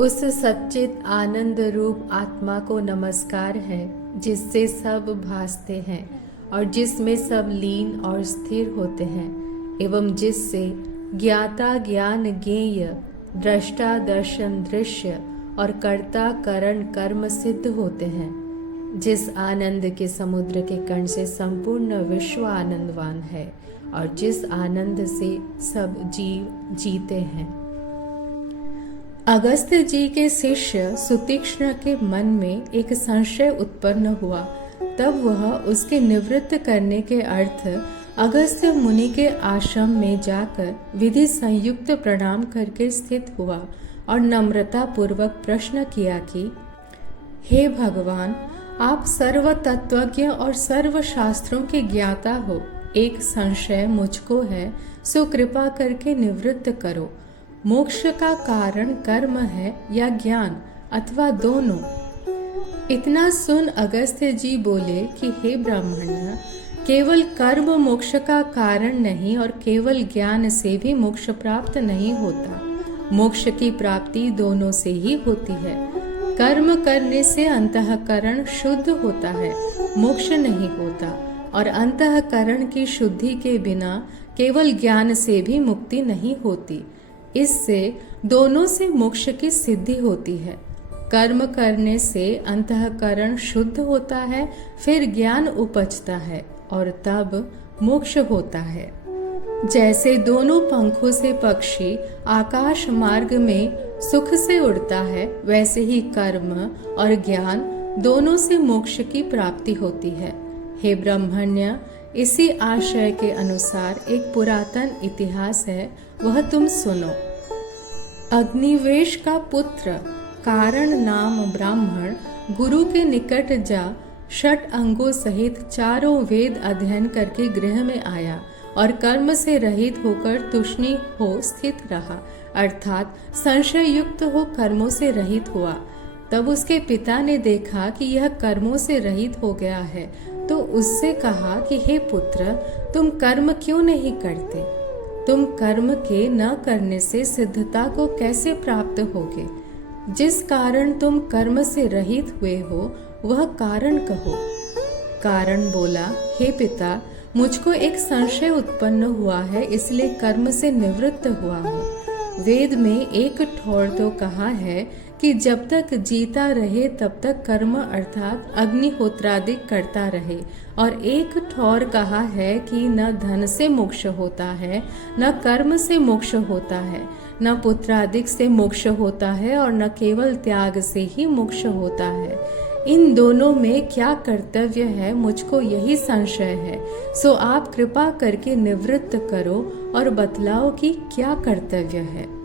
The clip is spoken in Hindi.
उस सच्चित आनंद रूप आत्मा को नमस्कार है जिससे सब भासते हैं और जिसमें सब लीन और स्थिर होते हैं एवं जिससे ज्ञाता ज्ञान ज्ञेय, दृष्टा दर्शन दृश्य और कर्ता करण कर्म सिद्ध होते हैं। जिस आनंद के समुद्र के कण से संपूर्ण विश्व आनंदवान है और जिस आनंद से सब जीव जीते हैं। अगस्त्य जी के शिष्य सुतीक्ष्ण के मन में एक संशय उत्पन्न हुआ। तब वह उसके निवृत्त करने के अर्थ अगस्त्य मुनि के आश्रम में जाकर विधि संयुक्त प्रणाम करके स्थित हुआ और नम्रता पूर्वक प्रश्न किया कि हे भगवान, आप सर्व तत्वज्ञ और सर्व शास्त्रों के ज्ञाता हो। एक संशय मुझको है, सो कृपा करके निवृत्त करो। मोक्ष का कारण कर्म है या ज्ञान अथवा दोनों? इतना सुन अगस्त्य जी बोले कि हे ब्राह्मण, केवल कर्म मोक्ष का कारण नहीं और केवल ज्ञान से भी मोक्ष प्राप्त नहीं होता। मोक्ष की प्राप्ति दोनों से ही होती है। कर्म करने से अंतःकरण शुद्ध होता है, मोक्ष नहीं होता, और अंतःकरण की शुद्धि के बिना केवल ज्ञान से भी मुक्ति नहीं होती। इससे दोनों से मोक्ष की सिद्धि होती है। कर्म करने से अंतःकरण शुद्ध होता है, फिर ज्ञान उपजता है और तब मोक्ष होता है। जैसे दोनों पंखों से पक्षी आकाश मार्ग में सुख से उड़ता है, वैसे ही कर्म और ज्ञान दोनों से मोक्ष की प्राप्ति होती है। हे ब्रह्मण्य, इसी आशय के अनुसार एक पुरातन इतिहास है, वह तुम सुनो। अग्निवेश का पुत्र कारण नाम ब्राह्मण गुरु के निकट जा 6 अंगों सहित 4 वेद अध्ययन करके गृह में आया और कर्म से रहित होकर तुष्णि हो स्थित रहा, अर्थात संशय युक्त हो कर्मों से रहित हुआ। तब उसके पिता ने देखा कि यह कर्मों से रहित हो गया है, तो उससे कहा कि हे पुत्र, तुम कर्म क्यों नहीं करते? तुम कर्म के न करने से सिद्धता को कैसे प्राप्त होगे? जिस कारण तुम कर्म से रहित हुए हो वह कारण कहो। कारण बोला, हे पिता, मुझको एक संशय उत्पन्न हुआ है, इसलिए कर्म से निवृत्त हुआ हूँ। वेद में एक ठोर तो कहा है कि जब तक जीता रहे तब तक कर्म अर्थात अग्निहोत्रादिक करता रहे, और एक ठोर कहा है कि न धन से मोक्ष होता है, न कर्म से मोक्ष होता है, न पुत्रादिक से मोक्ष होता है और न केवल त्याग से ही मोक्ष होता है। इन दोनों में क्या कर्तव्य है, मुझको यही संशय है। सो आप कृपा करके निवृत्त करो और बतलाओ कि क्या कर्तव्य है।